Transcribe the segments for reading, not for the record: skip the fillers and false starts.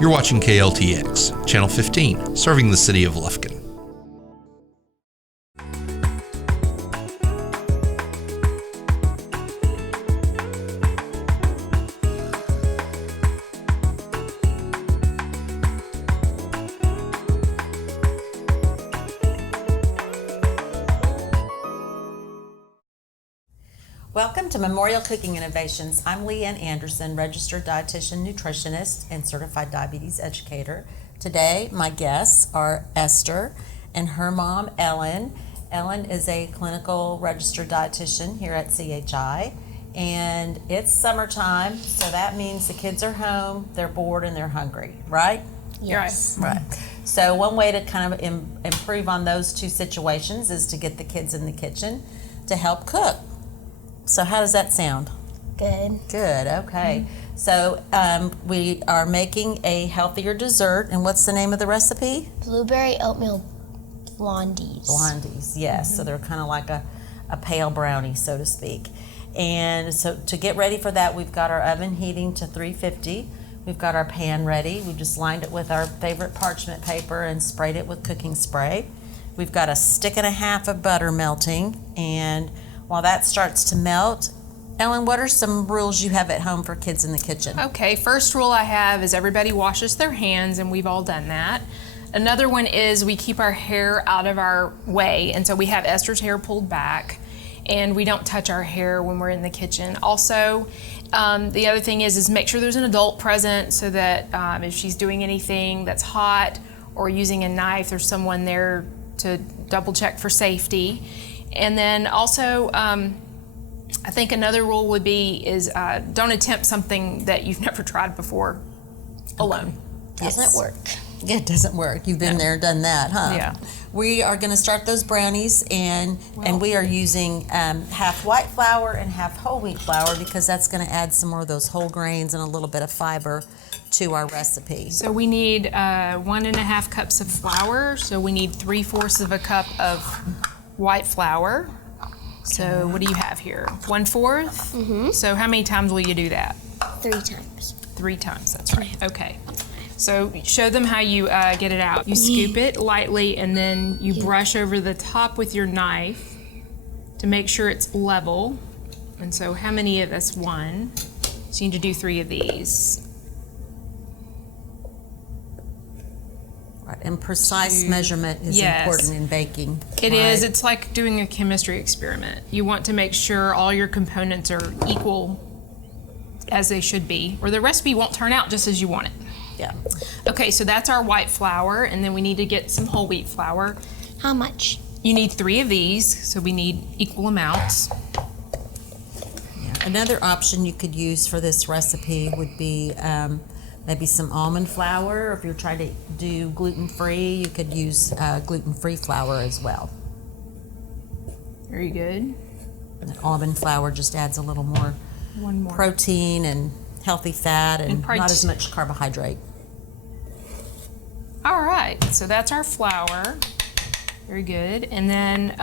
You're watching KLTX, Channel 15, serving the city of Lufkin. Welcome to Memorial Cooking Innovations. I'm Leanne Anderson, registered dietitian, nutritionist, and certified diabetes educator. Today, my guests are Esther and her mom, Ellen. Ellen is a clinical registered dietitian here at CHI, and it's summertime, so that means the kids are home, they're bored, and they're hungry, right? Yes. Right. So one way to kind of improve on those two situations is to get the kids in the kitchen to help cook. So how does that sound? Good. Good, okay. So we are making a healthier dessert, and what's the name of the recipe? Blueberry oatmeal blondies. Blondies, yes. So they're kind of like a pale brownie, so to speak. And so to get ready for that, we've got our oven heating to 350. We've got our pan ready. We just lined it with our favorite parchment paper and sprayed it with cooking spray. We've got a stick and a half of butter melting, and while that starts to melt, Ellen, what are some rules you have at home for kids in the kitchen? Okay, first rule I have is everybody washes their hands, and we've all done that. Another one is we keep our hair out of our way, and so we have Esther's hair pulled back, and we don't touch our hair when we're in the kitchen. Also, the other thing is make sure there's an adult present so that if she's doing anything that's hot or using a knife, there's someone there to double check for safety. And then also, I think another rule would be is don't attempt something that you've never tried before alone. Doesn't work. It doesn't work. You've been there, done that, huh? Yeah. We are going to start those brownies, and we are using half white flour and half whole wheat flour because that's going to add some more of those whole grains and a little bit of fiber to our recipe. So we need 1.5 cups of flour. So we need 3/4 of a cup of white flour. So what do you have here? 1/4? Mm-hmm. So how many times will you do that? 3 times. 3 times, that's right. Okay. So show them how you get it out. You scoop it lightly, and then you brush over the top with your knife to make sure it's level. And so how many of us? 1. So you need to do 3 of these. Right, and precise measurement is important in baking. It is. It's like doing a chemistry experiment. You want to make sure all your components are equal as they should be, or the recipe won't turn out just as you want it. Yeah. Okay, so that's our white flour, and then we need to get some whole wheat flour. How much? You need 3 of these, so we need equal amounts. Yeah. Another option you could use for this recipe would be maybe some almond flour. If you're trying to do gluten-free, you could use gluten-free flour as well. Very good. And almond flour just adds a little more, protein and healthy fat and not as much carbohydrate. All right, so that's our flour. Very good. And then,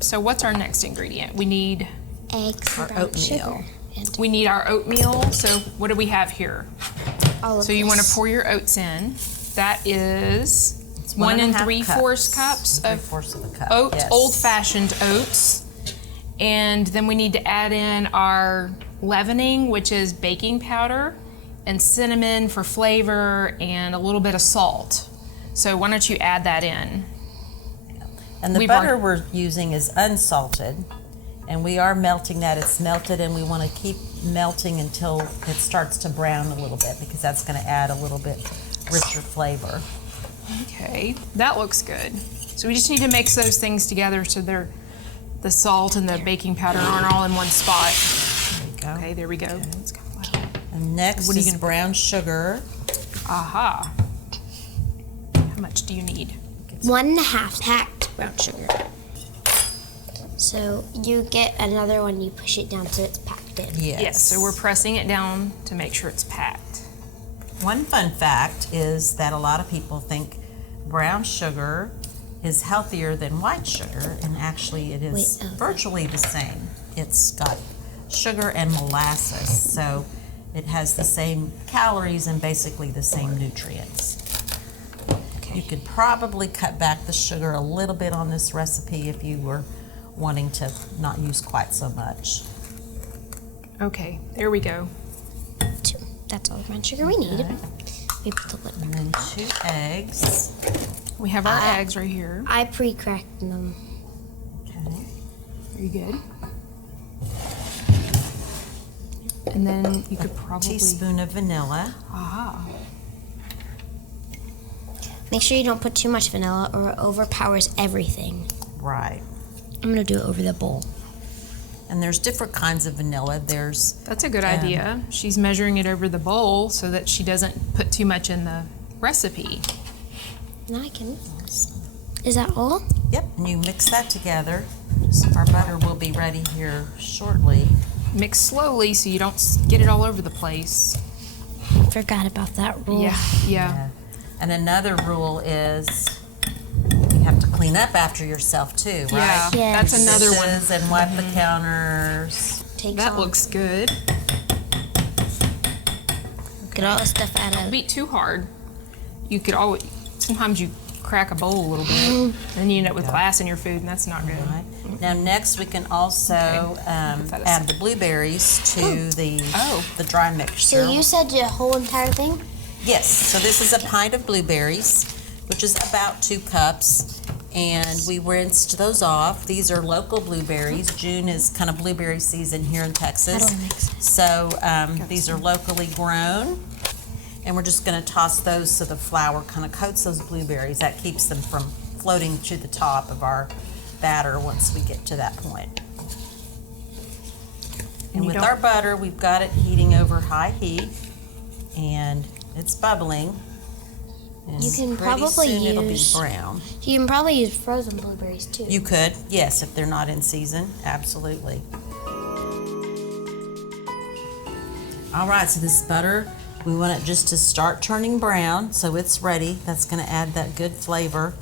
so what's our next ingredient? We need eggs, our oatmeal. We need our oatmeal. So what do we have here? So you want to pour your oats in. That is 1 3/4 cups of oats, yes. old-fashioned oats. And then we need to add in our leavening, which is baking powder, and cinnamon for flavor, and a little bit of salt. So why don't you add that in? And the butter we're using is unsalted, and we are melting that. It's melted, and we want to keep melting until it starts to brown a little bit because that's going to add a little bit richer flavor. Okay, that looks good. So we just need to mix those things together so the salt and the baking powder aren't all in one spot. There we go. Okay, there we go. Okay. And next is brown sugar. Aha. How much do you need? 1.5 packed brown sugar. So you get another one, you push it down so it's packed in. Yes. So we're pressing it down to make sure it's packed. One fun fact is that a lot of people think brown sugar is healthier than white sugar, and actually it is virtually the same. It's got sugar and molasses, so it has the same calories and basically the same nutrients. Okay. You could probably cut back the sugar a little bit on this recipe if you were wanting to not use quite so much. Okay, there we go. 2. That's all the brown sugar we need. Okay. We put the lid. And then 2 eggs. We have our eggs right here. I pre-cracked them. Okay. Very good. And then you could probably... Teaspoon of vanilla. Ah. Make sure you don't put too much vanilla or it overpowers everything. Right. I'm gonna do it over the bowl. And there's different kinds of vanilla. There's That's a good idea. She's measuring it over the bowl so that she doesn't put too much in the recipe. Now I can. Is that all? Yep, and you mix that together. Our butter will be ready here shortly. Mix slowly so you don't get it all over the place. Forgot about that rule. Yeah. And another rule is you have to clean up after yourself too, right? Yeah, Yes. that's another one. Dishes and wipe the counters. Takes That all- looks good. Get all the stuff out of. Beat too hard. You could always, sometimes you crack a bowl a little bit, then you end up with glass in your food, and that's not good. Right. Now next we can also that add the blueberries to the dry mixture. So you said the whole entire thing? Yes, so this is a pint of blueberries, which is about 2 cups, and we rinsed those off. These are local blueberries. June is kind of blueberry season here in Texas. How do I mix it? So these are locally grown, and we're just gonna toss those so the flour kind of coats those blueberries. That keeps them from floating to the top of our batter once we get to that point. And you with don't- our butter, we've got it heating over high heat, and it's bubbling. And You can pretty probably soon it'll be use- brown. You can probably use frozen blueberries too. You could, yes, if they're not in season, absolutely. All right, so this butter, we want it just to start turning brown, so it's ready. That's gonna add that good flavor.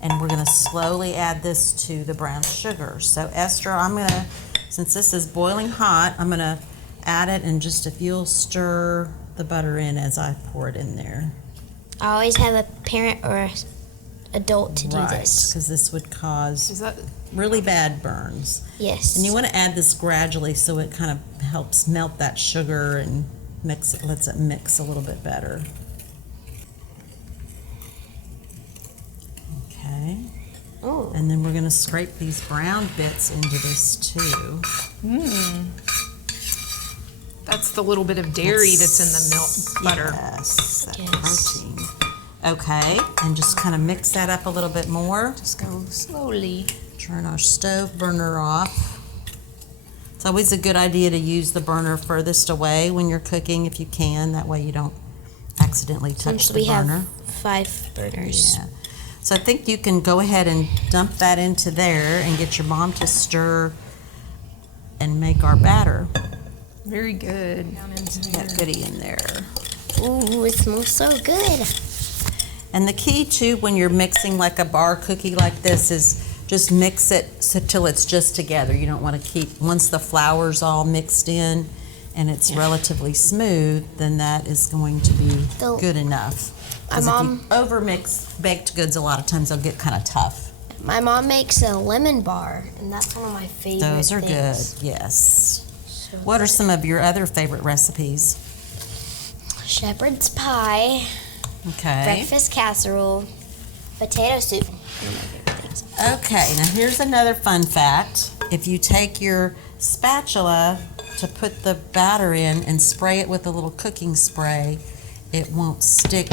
And we're gonna slowly add this to the brown sugar. So Esther, I'm gonna, since this is boiling hot, I'm gonna add it, and just if you'll stir the butter in as I pour it in there. I always have a parent or a adult to do Right, this. because this would cause Is that, really bad burns. Yes. And you want to add this gradually so it kind of helps melt that sugar and mix it, lets it mix a little bit better. Okay. Ooh. And then we're going to scrape these brown bits into this too. that's the little bit of dairy that's in the milk butter. Yes, that Yes. protein. Okay, and just kind of mix that up a little bit more. Just go slowly. Turn our stove burner off. It's always a good idea to use the burner furthest away when you're cooking if you can. That way you don't accidentally touch Since the we burner. have 5 burners. Yeah. So I think you can go ahead and dump that into there and get your mom to stir and make our batter. Very good. That goodie in there. Ooh, it smells so good. And the key too, when you're mixing like a bar cookie like this, is just mix it till it's just together. You don't want to keep, once the flour's all mixed in and it's relatively smooth, then that is going to be So, good enough. my 'Cause mom- if you overmix baked goods, a lot of times they'll get kind of tough. My mom makes a lemon bar, and that's one of my favorite Those are good, things. yes. So What are some of your other favorite recipes? shepherd's pie, Okay. breakfast casserole, potato soup. One of my favorite things. Okay, now here's another fun fact. If you take your spatula to put the batter in and spray it with a little cooking spray, it won't stick.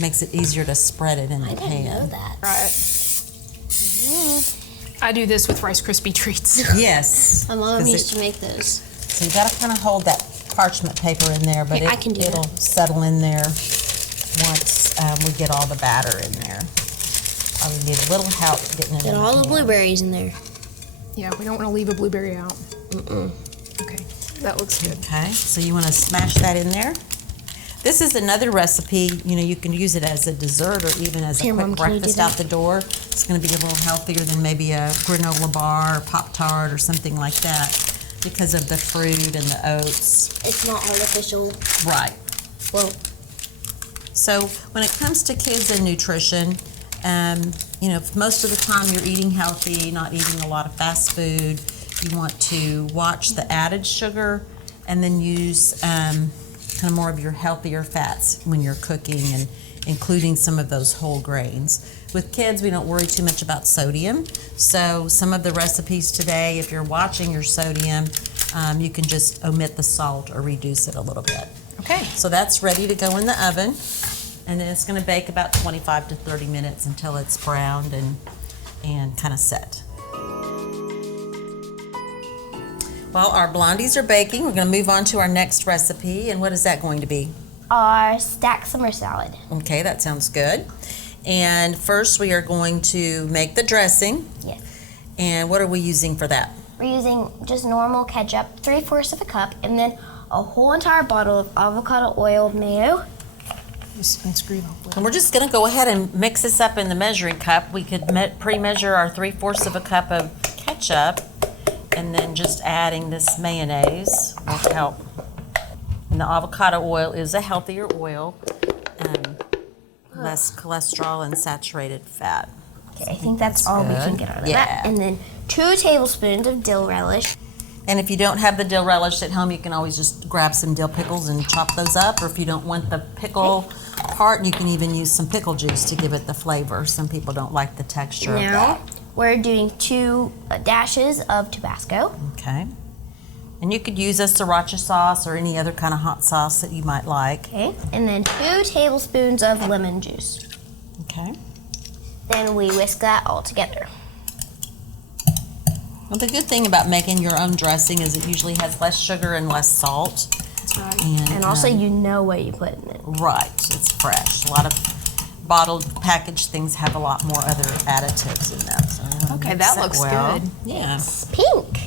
Makes it easier to spread it in the I pan. didn't know that. Right. I do this with Rice Krispie treats. Yes. My mom 'cause used to make those. So you gotta kind of hold that parchment paper in there, but Here, I can do it'll that. settle in there once we get all the batter in there. I would need a little help getting it Get in all the pan. blueberries in there. Yeah, we don't want to leave a blueberry out. Okay, that looks good. Okay, so you want to smash that in there. This is another recipe, you know, you can use it as a dessert or even as a Here, quick Mom, can you do breakfast that? out the door. It's going to be a little healthier than maybe a granola bar or Pop-Tart or something like that. because of the fruit and the oats. It's not artificial. Right. Well, So when it comes to kids and nutrition, you know, if most of the time you're eating healthy, not eating a lot of fast food, you want to watch the added sugar and then use kind of more of your healthier fats when you're cooking and including some of those whole grains. With kids, we don't worry too much about sodium. So some of the recipes today, if you're watching your sodium, you can just omit the salt or reduce it a little bit. Okay. So that's ready to go in the oven, and then it's going to bake about 25 to 30 minutes until it's browned and kind of set. While our blondies are baking, we're going to move on to our next recipe, and what is that going to be? our stacked summer salad. Okay, that sounds good. And first we are going to make the dressing. Yes. And what are we using for that? We're using just normal ketchup, 3/4 of a cup, and then a whole entire bottle of avocado oil mayo. Just unscrew the lid. And we're just going to go ahead and mix this up in the measuring cup. We could pre-measure our 3/4 of a cup of ketchup, and then just adding this mayonnaise will help. And the avocado oil is a healthier oil, less cholesterol and saturated fat. Okay, I think that's all we can get out of Yeah. that. And then 2 tablespoons of dill relish. And if you don't have the dill relish at home, you can always just grab some dill pickles and chop those up. Or if you don't want the pickle part, you can even use some pickle juice to give it the flavor. Some people don't like the texture of Now that. we're doing 2 dashes of Tabasco. Okay. And you could use a sriracha sauce or any other kind of hot sauce that you might like. Okay, and then 2 tablespoons of lemon juice. Okay. Then we whisk that all together. Well, the good thing about making your own dressing is it usually has less sugar and less salt. That's right. And also, you know what you put in it. Right, it's fresh. A lot of bottled packaged things have a lot more other additives in them. So you wanna Okay, mix that it looks well. good. Yeah. It's pink.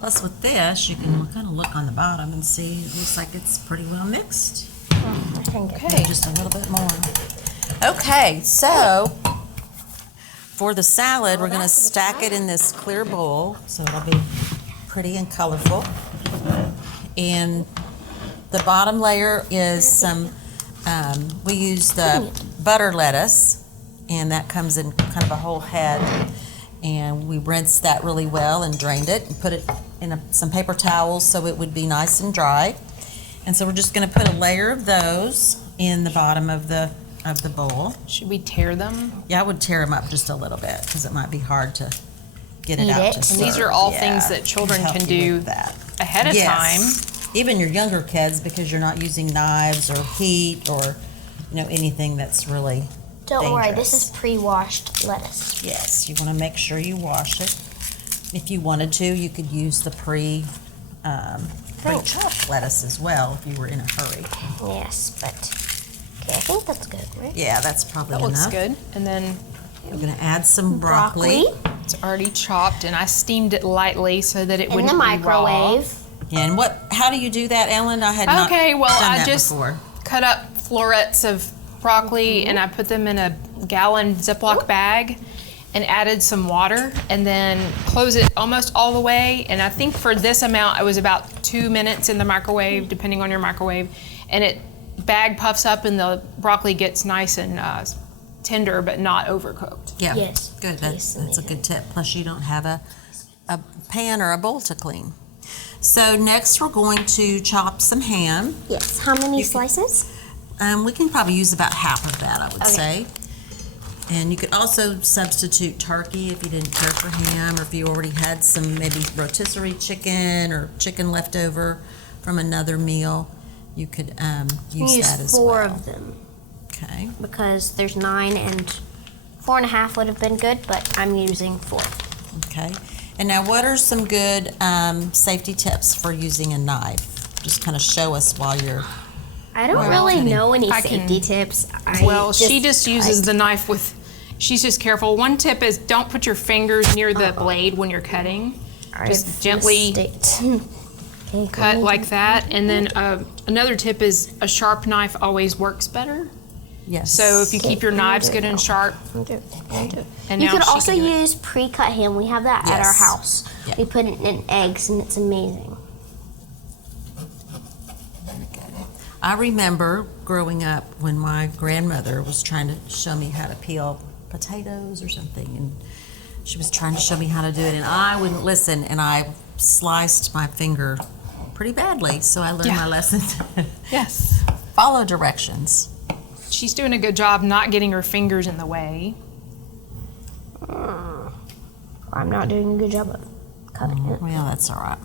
Plus with this, you can kind of look on the bottom and see it looks like it's pretty well mixed. I think Okay. Just a little bit more. Okay, so for the salad, we're going to stack it in this clear bowl, so it'll be pretty and colorful. And the bottom layer is some, we use the butter lettuce, and that comes in kind of a whole head. And we rinsed that really well and drained it and put it in some paper towels so it would be nice and dry. And so we're just going to put a layer of those in the bottom of the bowl. Should we tear them? Yeah, I would tear them up just a little bit because it might be hard to get it Eat out it. to And serve. these are all Yeah, things that children help can you do with that. ahead of time. Even your younger kids, because you're not using knives or heat or anything that's really Don't worry, this dangerous. is pre-washed lettuce. Yes, you want to make sure you wash it. If you wanted to, you could use the pre-chopped lettuce as well if you were in a hurry. Yes, but okay, I think that's good, right? Yeah, that's probably That enough. looks good. And then We're going to add some broccoli. it's already chopped, and I steamed it lightly so that it In wouldn't the be microwave. And how do you do that, Ellen? I had not Okay, well, done I that just before. cut up florets of broccoli and I put them in a gallon Ziploc bag and added some water and then close it almost all the way. And I think for this amount, it was about 2 minutes in the microwave, depending on your microwave. And bag puffs up and the broccoli gets nice and tender, but not overcooked. Yeah. Yes. Good. That's a good tip. Plus, you don't have a pan or a bowl to clean. So next, we're going to chop some ham. Yes. How many slices? We can probably use about half of that, I would Okay. say. And you could also substitute turkey if you didn't care for ham, or if you already had some maybe rotisserie chicken or chicken left over from another meal. You could use Use that as 4 well. of them Okay. because there's 9 and 4.5 would have been good, but I'm using 4. Okay. And now, what are some good safety tips for using a knife? Just kind of show us while you're. I don't Well, really Penny. know any I can- safety tips. She just uses the knife with, she's just careful. One tip is don't put your fingers near the blade when you're cutting. Just gently cut like that. And then another tip is a sharp knife always works better. Yes. So if you keep your knives good and sharp, and You now could she also can do it. use pre-cut ham. We have that at our Yes. house. Yeah. We put it in eggs, and it's amazing. I remember growing up when my grandmother was trying to show me how to peel potatoes or something, and she was trying to show me how to do it, and I wouldn't listen, and I sliced my finger pretty badly, so I learned my lesson. Yes. Follow directions. She's doing a good job not getting her fingers in the way. I'm not doing a good job of cutting it. Well, that's all right.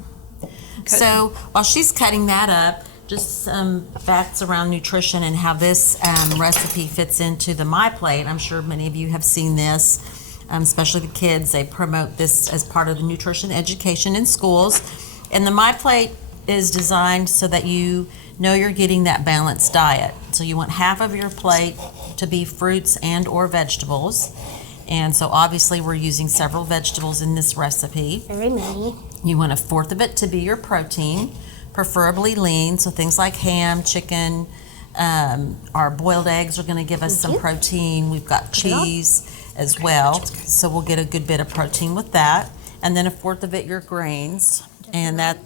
So while she's cutting that up, just some facts around nutrition and how this recipe fits into the My Plate. I'm sure many of you have seen this, especially the kids. They promote this as part of the nutrition education in schools. And the My Plate is designed so that you know you're getting that balanced diet. So you want half of your plate to be fruits and or vegetables. And so obviously we're using several vegetables in this recipe. Very many. You want a fourth of it to be your protein, preferably lean. So things like ham, chicken, our boiled eggs are going to give us some protein. We've got cheese as well. So we'll get a good bit of protein with that. And then a fourth of it your grains. And that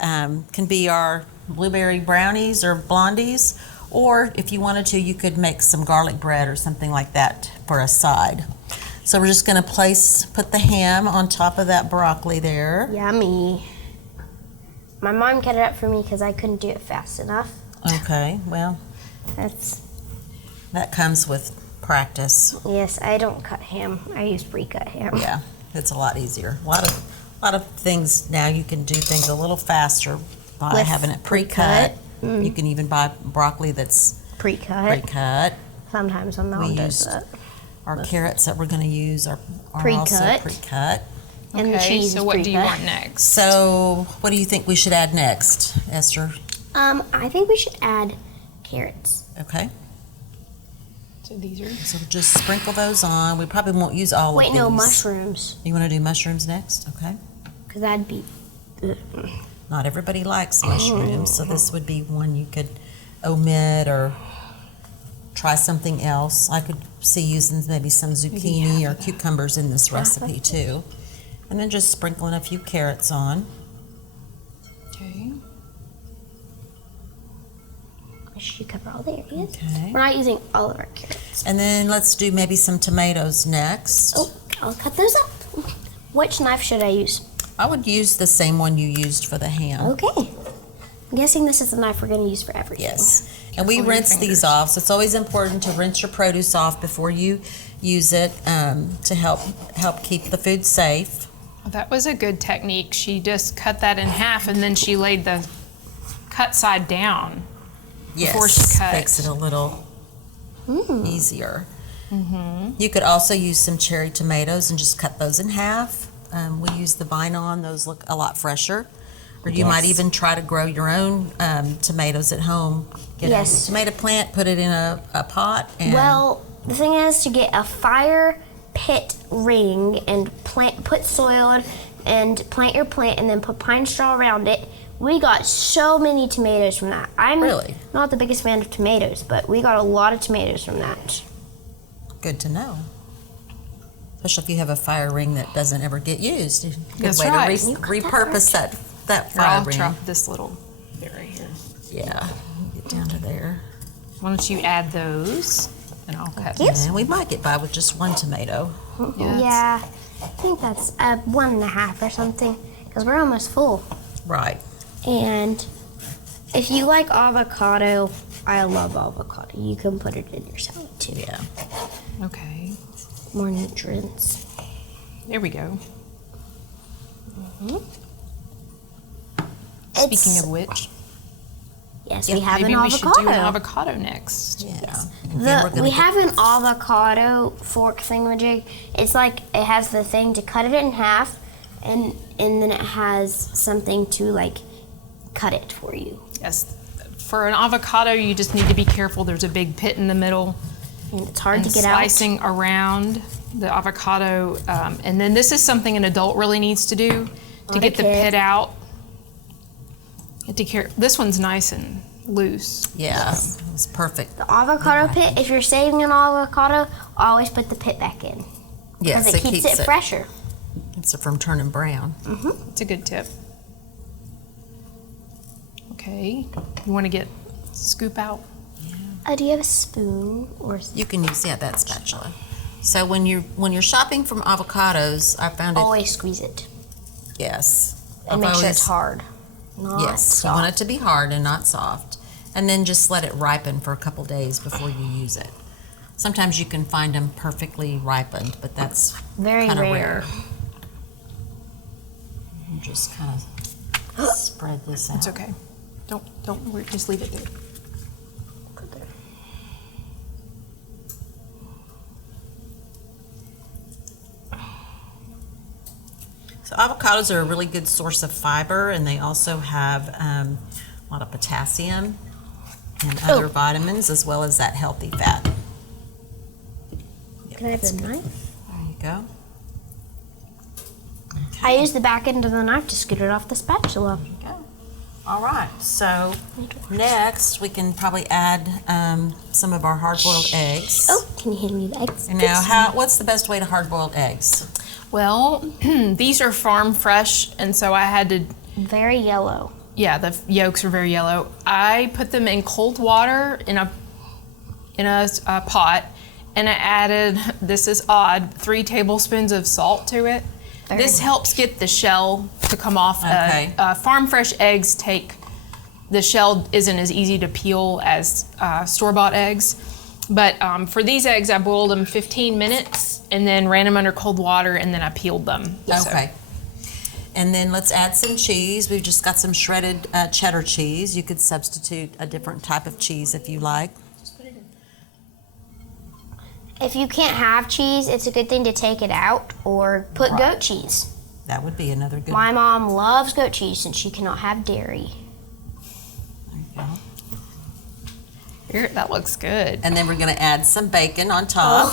can be our blueberry brownies or blondies. Or if you wanted to, you could make some garlic bread or something like that for a side. So we're just going to put the ham on top of that broccoli there. Yummy. My mom cut it up for me because I couldn't do it fast enough. Okay, well, that comes with practice. Yes, I don't cut ham. I use pre-cut ham. Yeah, it's a lot easier. A lot of things now you can do things a little faster by With having it pre-cut. pre-cut. You can even buy broccoli that's Pre-cut. pre-cut. Sometimes my mom does that. Our carrots that we're going to use are also Pre-cut. pre-cut. And the Okay, cheese so is what do you pre-cut. want next? So what do you think we should add next, Esther? I think we should add carrots. Okay, So these are so just sprinkle those on. We probably won't use all of Wait, these. no, mushrooms. You want to do mushrooms next? Okay. Because that'd be... Not everybody likes mushrooms, so this would be one you could omit or try something else. I could see using maybe some zucchini or cucumbers in this recipe too. And then just sprinkling a few carrots on. okay. Should you cover all the areas? Okay. We're not using all of our carrots. And then let's do maybe some tomatoes next. Oh, I'll cut those up. Which knife should I use? I would use the same one you used for the ham. Okay. I'm guessing this is the knife we're going to use for everything. Yes. And we Careful with your rinse these fingers. off, so it's always important to rinse your produce off before you use it to help keep the food safe. Well, that was a good technique. She just cut that in half and then she laid the cut side down. Yes, Before she cut. makes it a little easier. You could also use some cherry tomatoes and just cut those in half. We use the vine on; those look a lot fresher. Or you might even try to grow your own tomatoes at home. Get a tomato plant, put it in a pot, and Well, the thing is to get a fire pit ring and put soil and plant your plant and then put pine straw around it. We got so many tomatoes from that. I'm Really? not the biggest fan of tomatoes, but we got a lot of tomatoes from that. good to know. Especially if you have a fire ring that doesn't ever get used. Good That's way right. to You cut that repurpose that Here, fire I'll ring. chop this little bit right here. Yeah, get down to there. Why don't you add those and I'll cut Yes. And we might get by with just one tomato. Yes. Yeah, I think that's 1.5 or something because we're almost full. Right. And if you like avocado, I love avocado. You can put it in your salad too. Yeah. Okay. More nutrients. There we go. It's- Speaking of which, Yes, we have maybe an we should do an avocado. avocado next. Yeah. And then we're gonna We get- have an avocado fork thingamajig. It's like it has the thing to cut it in half, and then it has something to like cut it for you. Yes. For an avocado, you just need to be careful. There's a big pit in the middle. And it's hard And to get slicing around the avocado. And then this is something an adult really needs to do to Not get a the kid. pit out. You have to this one's nice and loose. Yeah, it's perfect. The avocado pit, if you're saving an avocado, always put the pit back in. Yes, Because it keeps it fresher. Keeps it from turning brown. It's a good tip. Okay. You want to get Scoop out. Do you have a spoon or? You can use that spatula. So when you're shopping from avocados, I found it. Always squeeze it Yes. and make sure it's hard. Not Yes, soft. you want it to be hard and not soft. And then just let it ripen for a couple days before you use it. Sometimes you can find them perfectly ripened, but that's Very kind of rare. rare. Just kind of spread this out. It's okay. Don't worry, just leave it there. So avocados are a really good source of fiber, and they also have a lot of potassium and other vitamins, as well as that healthy fat. Can I have the knife? There you go. I use the back end of the knife to scoot it off the spatula. Go. All right, so next we can probably add some of our hard-boiled eggs. Oh, can you hand me the eggs? And now, what's the best way to hard-boiled eggs? Well, these are farm fresh, and so I had to, Very yellow. yeah, the yolks are very yellow. I put them in cold water in a pot, and I added, this is odd, 3 tablespoons of salt to it. This helps get the shell to come off. Okay. Farm fresh eggs the shell isn't as easy to peel as store-bought eggs. But for these eggs, I boiled them 15 minutes and then ran them under cold water, and then I peeled them. Okay. And then let's add some cheese. We've just got some shredded cheddar cheese. You could substitute a different type of cheese if you like. If you can't have cheese, it's a good thing to take it out or put goat cheese. That would be another good My mom loves goat cheese since she cannot have dairy. There you go. Here, that looks good. And then we're going to add some bacon on top.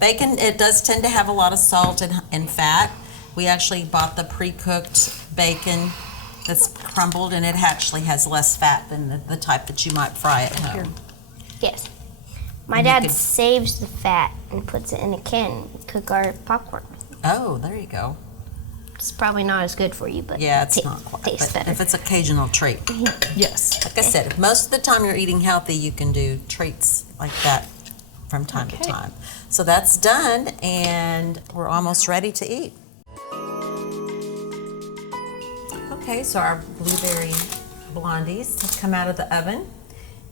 Bacon, it does tend to have a lot of salt and fat. We actually bought the pre-cooked bacon that's crumbled, and it actually has less fat than the type that you might fry at home. Yes. My And you dad could- saves the fat and puts it in a can to cook our popcorn. Oh, there you go. It's probably not as good for you, but Yeah, it's it not quite. tastes But better. if it's occasional treat. Yes. Like I said, if most of the time you're eating healthy, you can do treats like that from time to Okay. time. So that's done, and we're almost ready to eat. Okay, so our blueberry blondies have come out of the oven,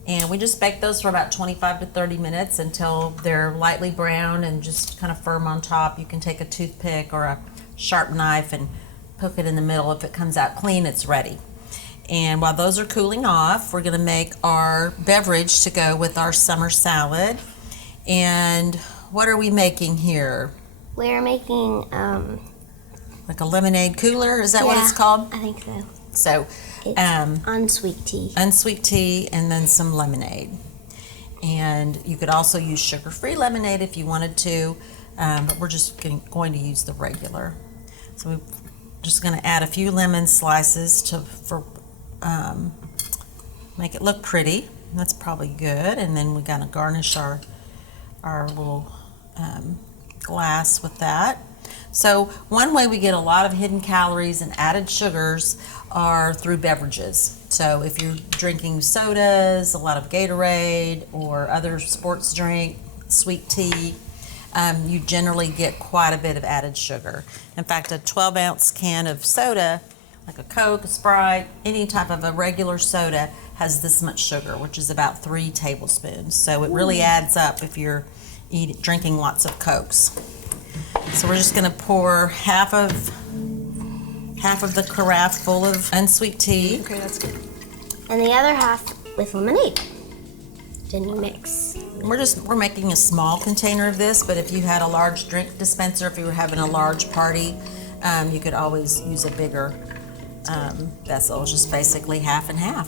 and we just bake those for about 25 to 30 minutes until they're lightly brown and just kind of firm on top. You can take a toothpick or a sharp knife and poke it in the middle. If it comes out clean, it's ready. And while those are cooling off, we're gonna make our beverage to go with our summer salad. And what are we making here? We're making, Like a lemonade cooler, is that what it's yeah, called? I think so. So, It's unsweet tea. unsweet tea and then some lemonade. And you could also use sugar-free lemonade if you wanted to, but we're just going to use the regular. So we're just gonna add a few lemon slices make it look pretty. That's probably good. And then we're gonna garnish our little glass with that. So one way we get a lot of hidden calories and added sugars are through beverages. So if you're drinking sodas, a lot of Gatorade or other sports drink, sweet tea, you generally get quite a bit of added sugar. In fact, a 12-ounce can of soda, like a Coke, a Sprite, any type of a regular soda, has this much sugar, which is about 3 tablespoons. So it really adds up if you're drinking lots of Cokes. So we're just going to pour half of the carafe full of unsweet tea. Okay, that's good. And the other half with lemonade. Then you mix. We're making a small container of this, but if you had a large drink dispenser, if you were having a large party, you could always use a bigger vessel. It's just basically half and half.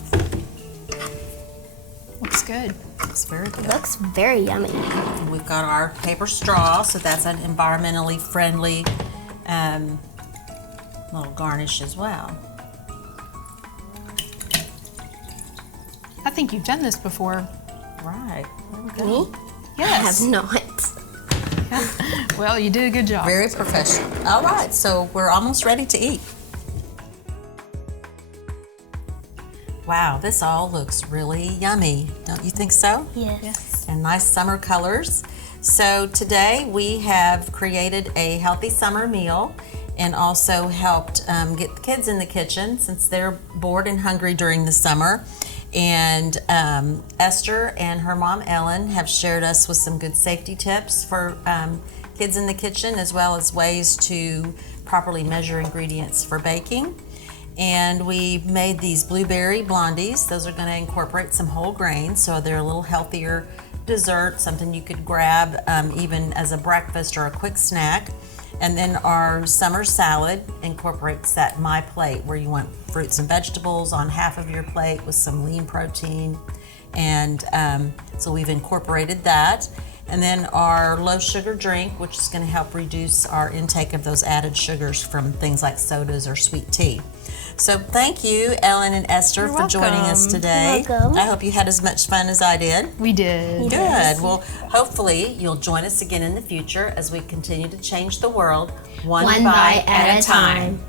Looks good. It's very good. Looks very yummy. And we've got our paper straw, so that's an environmentally friendly little garnish as well. I think you've done this before. Right. There we go. Me? Yes. I have not. Well, you did a good job. Very professional. All right, so we're almost ready to eat. Wow, this all looks really yummy. Don't you think so? Yes. And nice summer colors. So today we have created a healthy summer meal and also helped get the kids in the kitchen since they're bored and hungry during the summer. And Esther and her mom Ellen have shared us with some good safety tips for kids in the kitchen, as well as ways to properly measure ingredients for baking. And we made these blueberry blondies. Those are going to incorporate some whole grains, so they're a little healthier dessert, something you could grab even as a breakfast or a quick snack. And then our summer salad incorporates that My Plate, where you want fruits and vegetables on half of your plate with some lean protein. And so we've incorporated that. And then our low sugar drink, which is going to help reduce our intake of those added sugars from things like sodas or sweet tea. So thank you, Ellen and Esther, for joining us today. You're welcome. I hope you had as much fun as I did. We did. Good. Well, hopefully you'll join us again in the future as we continue to change the world one bite at a time.